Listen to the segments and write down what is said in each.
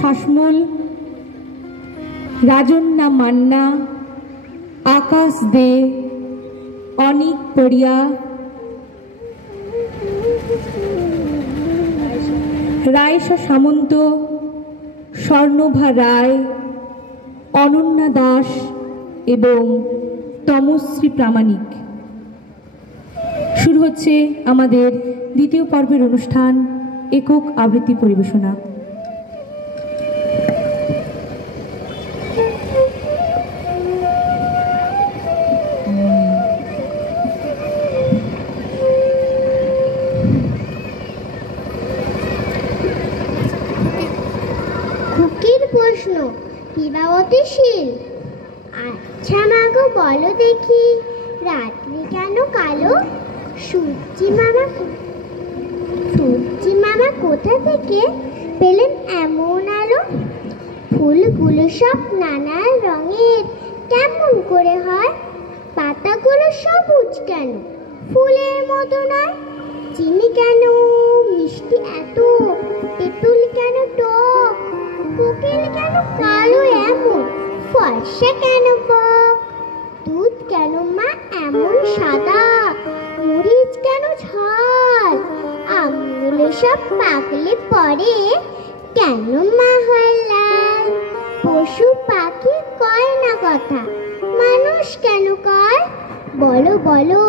শাসমল, রাজন্যা মান্না, আকাশ দে, অনিক পড়িয়া, রায়সা সামন্ত, স্বর্ণভা রায়, অনন্যা দাস এবং তমশ্রী প্রামাণিক। শুরু হচ্ছে আমাদের দ্বিতীয় পর্বের অনুষ্ঠান, একক আবৃত্তি পরিবেশনা। খুকির প্রশ্ন, প্রীভাবতীশীল। আচ্ছা মাগো বলো দেখি, রাত্রি কেন কালো? সূর্যি মামা কোথা থেকে পেলেন এমন আলো? ফুলগুলো সব নানা রঙের কেমন করে হয়? পাতাগুলো সবুজ কেন, ফুলের মতো নয়? চিনি কেন মিষ্টি এত, তেঁতুল কেন টক, কোকিল কেন কালো এমন, ফর্সা কেন বক? দুধ কেন মা এমন সাদা, মরিচ কেন ঝাল? আঙুলে সব পাকলে পরে কেন মা হয় লাল? পশু পাখি কয় না কথা, মানুষ কেন কয়? বলো বলো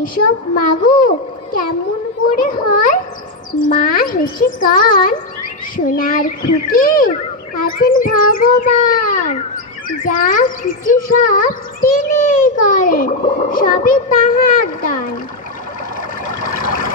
এসব মাগো কেমন করে হয়? মা হেসে কান, সোনার খুকি আছেন ভগবান, যা কিছু সব তিনি করেন, সবই তাহার দান।